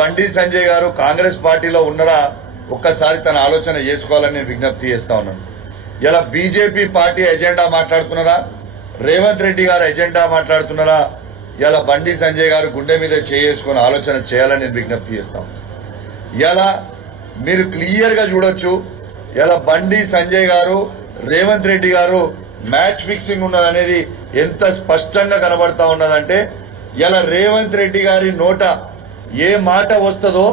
బండి సంజయ్ గారు కాంగ్రెస్ పార్టీలో ఉన్నారా ఒక్కసారి తన ఆలోచన చేసుకోవాలని నేను విజ్ఞప్తి చేస్తా ఉన్నాను. ఇలా బీజేపీ పార్టీ ఎజెండా మాట్లాడుతున్నారా, రేవంత్ రెడ్డి గారు ఎజెండా మాట్లాడుతున్నారా, ఇలా బండి సంజయ్ గారు గుండె మీద చేసుకుని ఆలోచన చేయాలని నేను విజ్ఞప్తి చేస్తాం. ఇలా మీరు క్లియర్ గా చూడొచ్చు, ఇలా బండి సంజయ్ గారు రేవంత్ రెడ్డి గారు మ్యాచ్ ఫిక్సింగ్ ఉన్నదనేది ఎంత స్పష్టంగా కనబడతా ఉన్నదంటే, ఇలా రేవంత్ రెడ్డి గారి నోట ఏ మాట వస్తుందో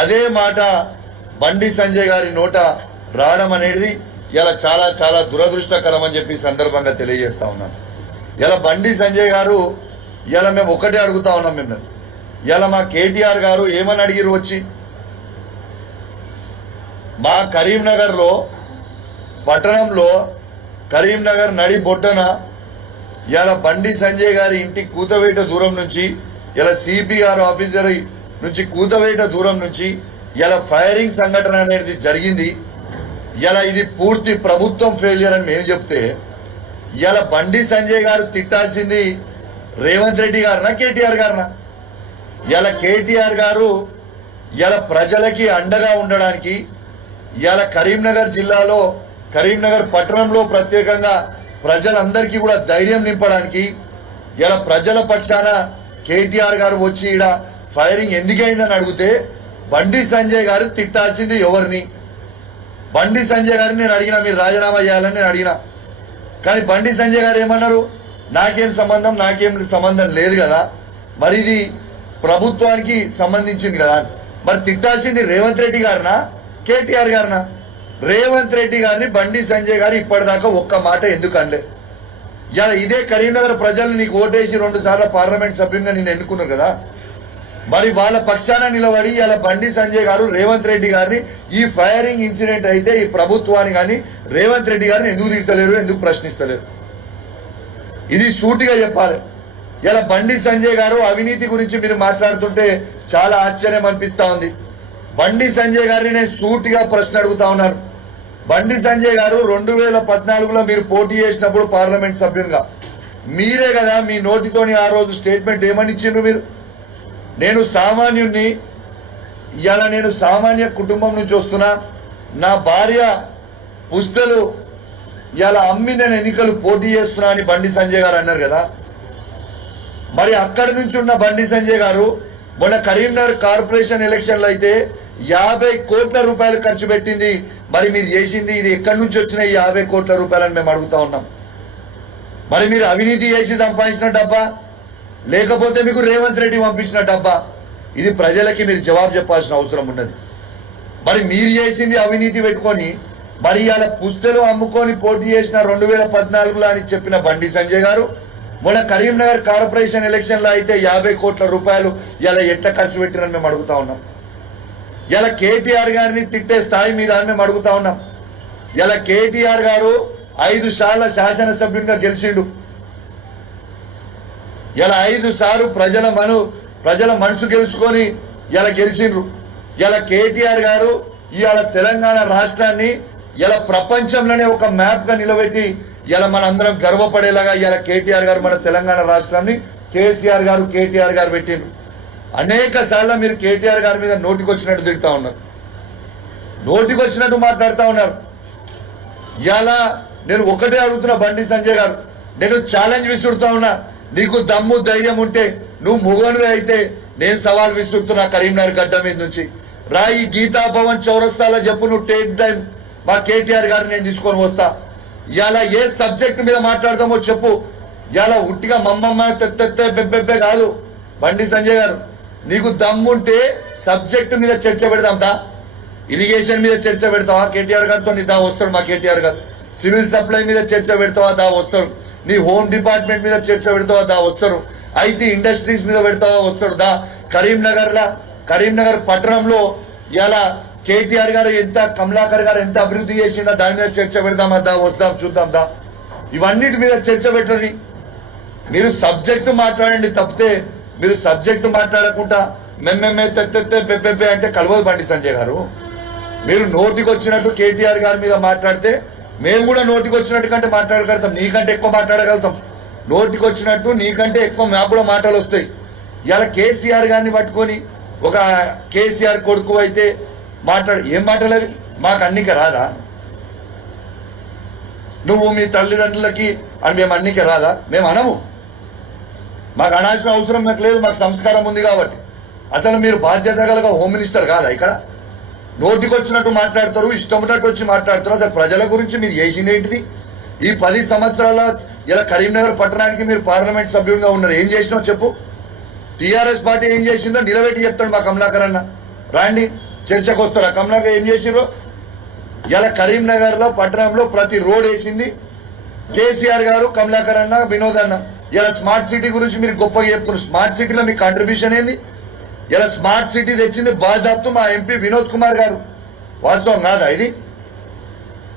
అదే మాట బండి సంజయ్ గారి నోట రావడం అనేది ఇలా చాలా చాలా దురదృష్టకరం అని చెప్పి సందర్భంగా తెలియజేస్తా ఉన్నాను. ఇలా బండి సంజయ్ గారు ఇలా మేము ఒకటే అడుగుతా ఉన్నాం మిమ్మల్ని, ఇలా మా కేటీఆర్ గారు ఏమని అడిగిరు వచ్చి, మా కరీంనగర్ లో పట్టణంలో కరీంనగర్ నడి బొడ్డన ఇలా బండి సంజయ్ గారి ఇంటి కూతవేట దూరం నుంచి ఇలా సిపిఆర్ ఆఫీసర్ నుంచి కూతవేట దూరం నుంచి ఇలా ఫైరింగ్ సంఘటన అనేది జరిగింది. ఇలా ఇది పూర్తి ప్రభుత్వం ఫెయిలియర్ అని మేము చెప్తే, ఇలా బండి సంజయ్ గారు తిట్టాల్సింది రేవంత్ రెడ్డి గారినా కేటీఆర్ గారినా? ఇలా కేటీఆర్ గారు ఇలా ప్రజలకి అండగా ఉండడానికి, ఇలా కరీంనగర్ జిల్లాలో కరీంనగర్ పట్టణంలో ప్రత్యేకంగా ప్రజలందరికీ కూడా ధైర్యం నింపడానికి ఇలా ప్రజల పక్షాన కేటీఆర్ గారు వచ్చి ఈడ ఫైరింగ్ ఎందుకైందని అడిగితే బండి సంజయ్ గారు తిట్టాల్సింది ఎవరిని? బండి సంజయ్ గారిని నేను అడిగినా, మీరు రాజీనామా చేయాలని నేను అడిగినా, కానీ బండి సంజయ్ గారు ఏమన్నారు, నాకేం సంబంధం లేదు కదా, మరి ఇది ప్రభుత్వానికి సంబంధించింది కదా. మరి తిట్టాల్సింది రేవంత్ రెడ్డి గారినా కేటీఆర్ గారినా? రేవంత్ రెడ్డి గారిని బండి సంజయ్ గారు ఇప్పటిదాకా ఒక్క మాట ఎందుకు అనలే? ఇదే కరీంనగర్ ప్రజలు నీకు ఓటేసి 2 సార్లు పార్లమెంట్ సభ్యునిగా నేను ఎన్నుకున్నారు కదా, మరి వాళ్ళ పక్షాన నిలబడి ఇలా బండి సంజయ్ గారు రేవంత్ రెడ్డి గారిని ఈ ఫైరింగ్ ఇన్సిడెంట్ అయితే ఈ ప్రభుత్వాన్ని కానీ రేవంత్ రెడ్డి గారిని ఎందుకు తిడతలేరు, ఎందుకు ప్రశ్నిస్తలేరు? ఇది సూటిగా చెప్పాలి. ఇలా బండి సంజయ్ గారు అవినీతి గురించి మీరు మాట్లాడుతుంటే చాలా ఆశ్చర్యం అనిపిస్తా ఉంది. బండి సంజయ్ గారిని నేను సూటిగా ప్రశ్న అడుగుతా ఉన్నాను. బండి సంజయ్ గారు 2014లో మీరు పోటీ చేసినప్పుడు పార్లమెంట్ సభ్యునిగా మీరే కదా మీ నోటితోని ఆ రోజు స్టేట్మెంట్ ఏమని ఇచ్చిండ్రు మీరు? నేను సామాన్యుణ్ణి, ఇలా నేను సామాన్య కుటుంబం నుంచి వస్తున్నా, నా భార్య పుస్తలు ఇలా అమ్మి నేను ఎన్నికలు పోటీ చేస్తున్నా అని బండి సంజయ్ గారు అన్నారు కదా. మరి అక్కడి నుంచి ఉన్న బండి సంజయ్ గారు మొన్న కరీంనగర్ కార్పొరేషన్ ఎలక్షన్లు అయితే 50 కోట్ల రూపాయలు ఖర్చు పెట్టింది. మరి మీరు చేసింది ఇది ఎక్కడి నుంచి వచ్చిన 50 కోట్ల రూపాయలని మేము అడుగుతా ఉన్నాం. మరి మీరు అవినీతి చేసి సంపాదించిన డబ్బా, లేకపోతే మీకు రేవంత్ రెడ్డి పంపించిన డబ్బా? ఇది ప్రజలకి మీరు జవాబు చెప్పాల్సిన అవసరం ఉన్నది. మరి మీరు చేసింది అవినీతి పెట్టుకొని మరి ఇలా పుస్తలు అమ్ముకొని పోటీ చేసిన 2014లో అని చెప్పిన బండి సంజయ్ గారు మొన్న కరీంనగర్ కార్పొరేషన్ ఎలక్షన్ లో అయితే 50 కోట్ల రూపాయలు ఇలా ఎట్లా ఖర్చు పెట్టిరని మేము అడుగుతా ఉన్నాం. ఇలా కేటీఆర్ గారిని తిట్టే స్థాయి మీద మేము అడుగుతా ఉన్నాం. ఇలా కేటీఆర్ గారు 5 సార్ల శాసనసభ్యునిగా గెలిచిండు. ఇలా 5 సార్లు ప్రజల మనసు గెలుచుకొని ఇలా గెలిచిండ్రు. ఇలా కేటీఆర్ గారు ఇవాళ తెలంగాణ రాష్ట్రాన్ని ఇలా ప్రపంచంలోనే ఒక మ్యాప్ గా నిలబెట్టి ఇలా మన అందరం గర్వపడేలాగా ఇలా కేటీఆర్ గారు మన తెలంగాణ రాష్ట్రాన్ని కేసీఆర్ గారు కేటీఆర్ గారు పెట్టిండ్రు. అనేక సార్లు మీరు కేటీఆర్ గారి మీద నోటికొచ్చినట్టు తిడుతా ఉన్నారు, నోటికొచ్చినట్టు మాట్లాడుతూ ఉన్నారు. ఇలా నేను ఒకటే అడుగుతున్నా బండి సంజయ్ గారు, నేను ఛాలెంజ్ విసురుతా ఉన్నా, నీకు దమ్ము ధైర్యం ఉంటే నువ్వు మొగనువే అయితే నేను సవాల్ విసురుతున్నా కరీంనగర్ గడ్డ మీద నుంచి రా, ఈ గీతా భవన్ చౌరస్తాలో చెప్పు, నువ్వు టేక్ టైం మా కేటీఆర్ గారిని నేను తీసుకొని వస్తా. ఇలా ఏ సబ్జెక్ట్ మీద మాట్లాడదామో చెప్పు. ఇలా ఉట్టిగా మమ్మమ్మ పెబ్బెబ్బే కాదు. బండి సంజయ్ గారు, నీకు దమ్ముంటే సబ్జెక్టు మీద చర్చ పెడదాందా? ఇరిగేషన్ మీద చర్చ పెడతావా? కేటీఆర్ గారితో దా వస్తాడు మా కేటీఆర్ గారు. సివిల్ సప్లై మీద చర్చ పెడతావా? దా వస్తాడు. నీ హోమ్ డిపార్ట్మెంట్ మీద చర్చ పెడతావా? దా వస్తారు. ఐటీ ఇండస్ట్రీస్ మీద పెడతావా? వస్తాడు. దా కరీంనగర్ పట్టణంలో ఇలా కేటీఆర్ గారు ఎంత, కమలాకర్ గారు ఎంత అభివృద్ధి చేసిండో దాని మీద చర్చ పెడదామా? దా వస్తాం, చూద్దాం దా. ఇవన్నిటి మీద చర్చ పెట్టండి. మీరు సబ్జెక్టు మాట్లాడండి తప్పితే మీరు సబ్జెక్టు మాట్లాడకుండా మెమ్మెమ్మే పెబ్బెబ్బే అంటే కలవదు బండి సంజయ్ గారు. మీరు నోటికొచ్చినట్టు కేటీఆర్ గారి మీద మాట్లాడితే మేము కూడా నోటికొచ్చినట్టు కంటే మాట్లాడగలుగుతాం, నీకంటే ఎక్కువ మాట్లాడగలుగుతాం. నోటికొచ్చినట్టు నీకంటే ఎక్కువ మాకు కూడా మాటలు వస్తాయి. ఇలా కేసీఆర్ గారిని పట్టుకొని ఒక కేసీఆర్ కొడుకు అయితే ఏం మాట్లాడలేవి మాకు అన్నిక రాదా? నువ్వు మీ తల్లిదండ్రులకి అని మేము అన్నిక రాదా? మేము అనము, మాకు అనాల్సిన అవసరం మాకు లేదు, మాకు సంస్కారం ఉంది కాబట్టి. అసలు మీరు బాధ్యత గల హోమ్ మినిస్టర్ కాదా? ఇక్కడ నోటికొచ్చినట్టు మాట్లాడతారు, ఇష్టం ఉన్నట్టు వచ్చి మాట్లాడతారు. అసలు ప్రజల గురించి మీరు చేసింది ఏంటిది? ఈ 10 సంవత్సరాల ఇలా కరీంనగర్ పట్టణానికి మీరు పార్లమెంట్ సభ్యులుగా ఉన్నారు, ఏం చేసినావు చెప్పు? టీఆర్ఎస్ పార్టీ ఏం చేసిందో నిలబెట్టి చెప్తాడు మా కమలాకర్ అన్న. రాండి చర్చకు వస్తారా? కమలాకర్ ఏం చేసిండ్రో ఇలా కరీంనగర్ లో పట్టణంలో ప్రతి రోడ్ వేసింది కేసీఆర్ గారు, కమలాకర్ అన్న, వినోద్ అన్న. ఇలా స్మార్ట్ సిటీ గురించి మీరు గొప్పగా చెప్తున్నారు. స్మార్ట్ సిటీలో మీ కాంట్రిబ్యూషన్ ఏంది? ఇలా స్మార్ట్ సిటీ తెచ్చింది బాజాబ్తు మా ఎంపీ వినోద్ కుమార్ గారు. వాస్తవం కాదా ఇది?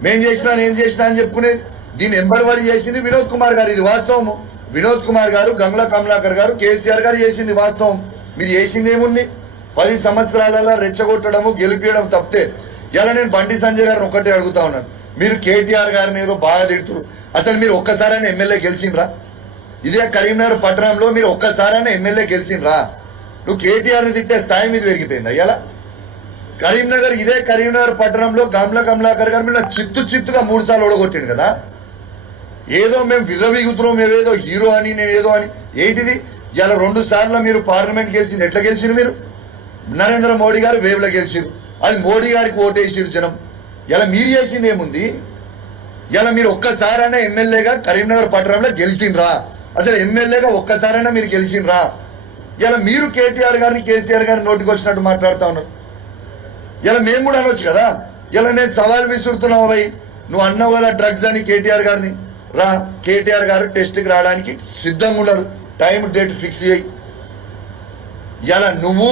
మేం చేసినా నేను చేసినా అని చెప్పుకునేది. దీన్ని ఎంబడిబడి చేసింది వినోద్ కుమార్ గారు, ఇది వాస్తవము. వినోద్ కుమార్ గారు, గంగ్లా కమలాకర్ గారు, కేసీఆర్ గారు చేసింది వాస్తవం. మీరు చేసింది ఏముంది? 10 సంవత్సరాలలో రెచ్చగొట్టడము, గెలిపించడం తప్పితే. ఇలా నేను బండి సంజయ్ గారిని ఒక్కటే అడుగుతా ఉన్నాను, మీరు కేటీఆర్ గారిని ఏదో బాగా తిడుతున్నారు, అసలు మీరు ఒక్కసారైనా ఎమ్మెల్యే గెలిచిండ్రా? ఇదే కరీంనగర్ పట్టణంలో మీరు ఒక్కసారైనా ఎమ్మెల్యే గెలిచిండ్రా? నువ్వు కేటీఆర్ ని తిట్టే స్థాయి మీద పెరిగిపోయింది అయ్యాలా? కరీంనగర్, ఇదే కరీంనగర్ పట్టణంలో గంగ్లా కమలాకర్ గారు మీరు చిత్తుగా 3 సార్లు ఓడగొట్టిండు కదా. ఏదో మేము విర్రవీగుతున్నాం, మేమేదో హీరో అని, నేనేదో అని. ఏంటిది? ఇలా 2 సార్లు మీరు పార్లమెంట్ గెలిచింది. ఎట్లా గెలిచిండ్రు మీరు? నరేంద్ర మోడీ గారు వేవ్లో గెలిచిరు, అది మోడీ గారికి ఓటేసిరు జనం. ఇలా మీరు చేసింది ఏముంది? ఇలా మీరు ఒక్కసారైనా ఎమ్మెల్యేగా కరీంనగర్ పట్టణంలో గెలిచిండ్రా? అసలు ఎమ్మెల్యేగా ఒక్కసారైనా మీరు గెలిచిండ్రా? ఇలా మీరు కేటీఆర్ గారిని, కేసీఆర్ గారిని నోటికి వచ్చినట్టు మాట్లాడుతా ఉన్నారు. ఇలా మేము కూడా అనొచ్చు కదా. ఇలా నేను సవాల్ విసురుతున్నావు, భయ్ నువ్వు అన్నావు కదా డ్రగ్స్ అని కేటీఆర్ గారిని. రా, కేటీఆర్ గారు టెస్ట్కి రావడానికి సిద్ధంగా ఉన్నారు, టైం డేట్ ఫిక్స్ చేయి. ఇలా నువ్వు,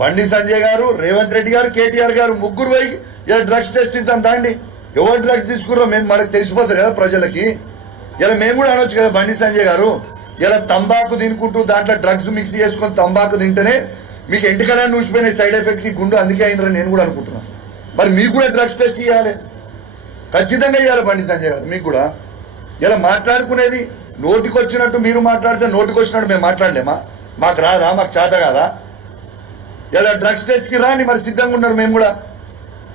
బండి సంజయ్ గారు, రేవంత్ రెడ్డి గారు, కేటీఆర్ గారు ముగ్గురు పోయి ఇలా డ్రగ్స్ టెస్ట్ ఇస్తాం దాండి. ఎవరు డ్రగ్స్ తీసుకుర్రో మేము మనకు తెలిసిపోతుంది కదా ప్రజలకి. ఇలా మేము కూడా అనొచ్చు కదా బండి సంజయ్ గారు, ఇలా తంబాకు తినుకుంటూ దాంట్లో డ్రగ్స్ మిక్స్ చేసుకుని తంబాకు తింటేనే మీకు ఎంటికలని నూసిపోయిన సైడ్ ఎఫెక్ట్ కి గుండు అందుకే అయినరని నేను కూడా అనుకుంటున్నాను. మరి మీకు కూడా డ్రగ్స్ టెస్ట్ ఇవ్వాలి, ఖచ్చితంగా ఇవ్వాలి బండి సంజయ్ గారు మీకు కూడా. ఇలా మాట్లాడుకునేది నోటికి వచ్చినట్టు మీరు మాట్లాడితే నోటికి వచ్చినట్టు మేము మాట్లాడలేమా? మాకు రాదా? మాకు చేత కాదా? ఇలా డ్రగ్స్ టెస్ట్ కి రాని మరి సిద్ధంగా ఉన్నారు మేము కూడా.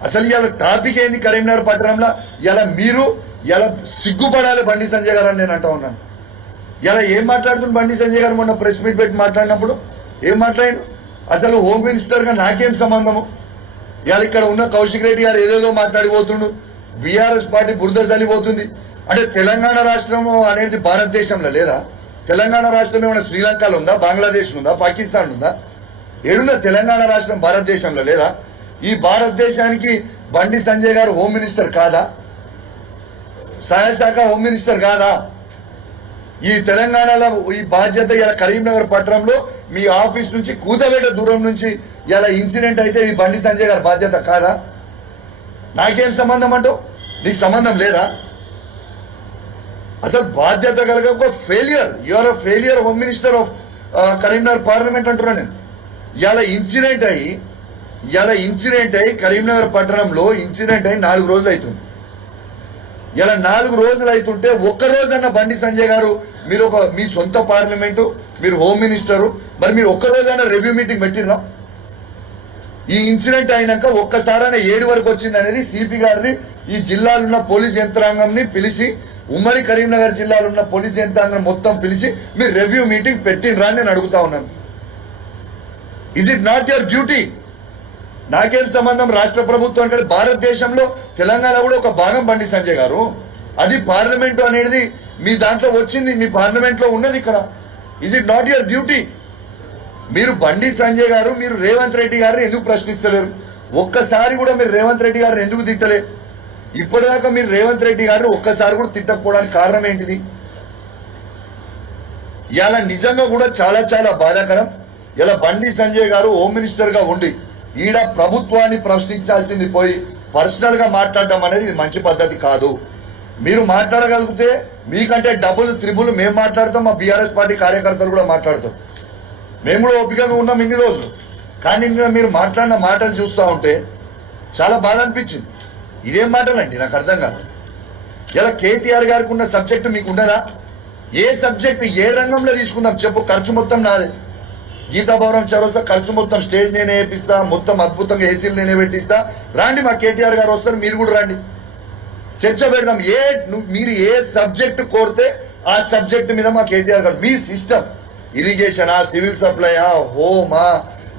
అసలు ఇలా టాపిక్ ఏంది కరీంనగర్ పట్టణంలో? ఇలా మీరు ఇలా సిగ్గుపడాలి బండి సంజయ్ గారు అని నేను అంటా ఉన్నాను. ఇలా ఏం మాట్లాడుతుంది బండి సంజయ్ గారు? మొన్న ప్రెస్ మీట్ పెట్టి మాట్లాడినప్పుడు ఏం మాట్లాడాడు? అసలు హోమ్ మినిస్టర్ గా నాకేం సంబంధము? ఇలా ఇక్కడ ఉన్న కౌశిక్ రెడ్డి గారు ఏదేదో మాట్లాడిపోతుండు, బీఆర్ఎస్ పార్టీ బురద చల్లిపోతుంది. అంటే తెలంగాణ రాష్ట్రం అనేది భారతదేశంలో లేదా? తెలంగాణ రాష్ట్రం ఏమైనా శ్రీలంకలో ఉందా, బంగ్లాదేశ్ ఉందా, పాకిస్తాన్ ఉందా? ఏడున్న తెలంగాణ రాష్ట్రం భారతదేశంలో లేదా? ఈ భారతదేశానికి బండి సంజయ్ గారు హోమ్ మినిస్టర్ కాదా? సహాయశాఖ హోమ్ మినిస్టర్ కాదా? ఈ తెలంగాణలో ఈ బాధ్యత ఇలా కరీంనగర్ పట్టణంలో మీ ఆఫీస్ నుంచి కూతవేట దూరం నుంచి ఇలా ఇన్సిడెంట్ అయితే ఈ బండి సంజయ్ గారి బాధ్యత కాదా? నాకేం సంబంధం అంటూ? నీకు సంబంధం లేదా? అసలు బాధ్యత కలిగ ఒక failure, you're a failure home minister of Karimnagar parliament అంటున్నా నేను. ఇలా ఇన్సిడెంట్ అయ్యి కరీంనగర్ పట్టణంలో ఇన్సిడెంట్ అయ్యి 4 రోజులు అవుతుంది. ఇలా 4 రోజులు అవుతుంటే ఒక్కరోజన్న బండి సంజయ్ గారు మీరు మీ సొంత పార్లమెంటు, మీరు హోమ్ మినిస్టరు, మరి మీరు ఒక్కరోజైనా రివ్యూ మీటింగ్ పెట్టినా? ఈ ఇన్సిడెంట్ అయినాక ఒక్కసారైనా 7 వరకు వచ్చింది అనేది సిపి గారిని, ఈ జిల్లాలో ఉన్న పోలీస్ యంత్రాంగంని పిలిచి, ఉమ్మడి కరీంనగర్ జిల్లాలో ఉన్న పోలీస్ యంత్రాంగం మొత్తం పిలిచి మీరు రివ్యూ మీటింగ్ పెట్టినరా అని నేను అడుగుతా ఉన్నాను. Is it not your duty? నాకేం సంబంధం రాష్ట్ర ప్రభుత్వం? అంటే భారతదేశంలో తెలంగాణ కూడా ఒక భాగం బండి సంజయ్ గారు. అది పార్లమెంటు అనేది మీ దాంట్లో వచ్చింది, మీ పార్లమెంట్ లో ఉన్నది ఇక్కడ. Is it not your duty? మీరు బండి సంజయ్ గారు, మీరు రేవంత్ రెడ్డి గారిని ఎందుకు ప్రశ్నిస్తలేరు? ఒక్కసారి కూడా మీరు రేవంత్ రెడ్డి గారిని ఎందుకు తిట్టలే? ఇప్పటిదాకా మీరు రేవంత్ రెడ్డి గారిని ఒక్కసారి కూడా తిట్టకపోవడానికి కారణం ఏంటిది? ఇలా నిజంగా కూడా చాలా చాలా బాధాకరం. ఇలా బండి సంజయ్ గారు హోమ్ మినిస్టర్ గా ఉండి ఈడ ప్రభుత్వాన్ని ప్రశ్నించాల్సింది పోయి పర్సనల్ గా మాట్లాడడం అనేది ఇది మంచి పద్ధతి కాదు. మీరు మాట్లాడగలిగితే మీకంటే డబుల్ త్రిబుల్ మేము మాట్లాడతాం, మా బీఆర్ఎస్ పార్టీ కార్యకర్తలు కూడా మాట్లాడతాం. మేము కూడా ఓపికగా ఉన్నాం ఇన్ని రోజులు. కానీ మీరు మాట్లాడిన మాటలు చూస్తూ ఉంటే చాలా బాధ అనిపించింది. ఇదేం మాటలండి నాకు అర్థం కాదు. ఇలా కేటీఆర్ గారికి ఉన్న సబ్జెక్టు మీకు ఉండదా? ఏ సబ్జెక్ట్ ఏ రంగంలో తీసుకుందాం చెప్పు, ఖర్చు మొత్తం నాదే. గీతాభవనం చౌరస్తా ఖర్చు మొత్తం స్టేజ్ నేనే వేపిస్తా, మొత్తం అద్భుతంగా ఏసీలు నేనే పెట్టిస్తా. రాండి, మా కేటీఆర్ గారు వస్తారు, మీరు కూడా రండి, చర్చ పెడదాం. మీరు ఏ సబ్జెక్ట్ కోరితే ఆ సబ్జెక్ట్ మీద మా కేటీఆర్ గారు, మీ సిస్టమ్ ఇరిగేషనా, సివిల్ సప్లయా, హోమా,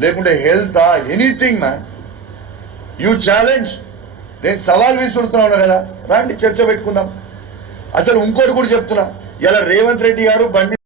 లేకుంటే హెల్తా, ఎనీథింగ్ మ్యాన్, యూ ఛాలెంజ్. నేను సవాల్ విసురుతున్నాను కదా, రాండి చర్చ పెట్టుకుందాం. అసలు ఇంకోటి కూడా చెప్తున్నా, ఇలా రేవంత్ రెడ్డి గారు బండి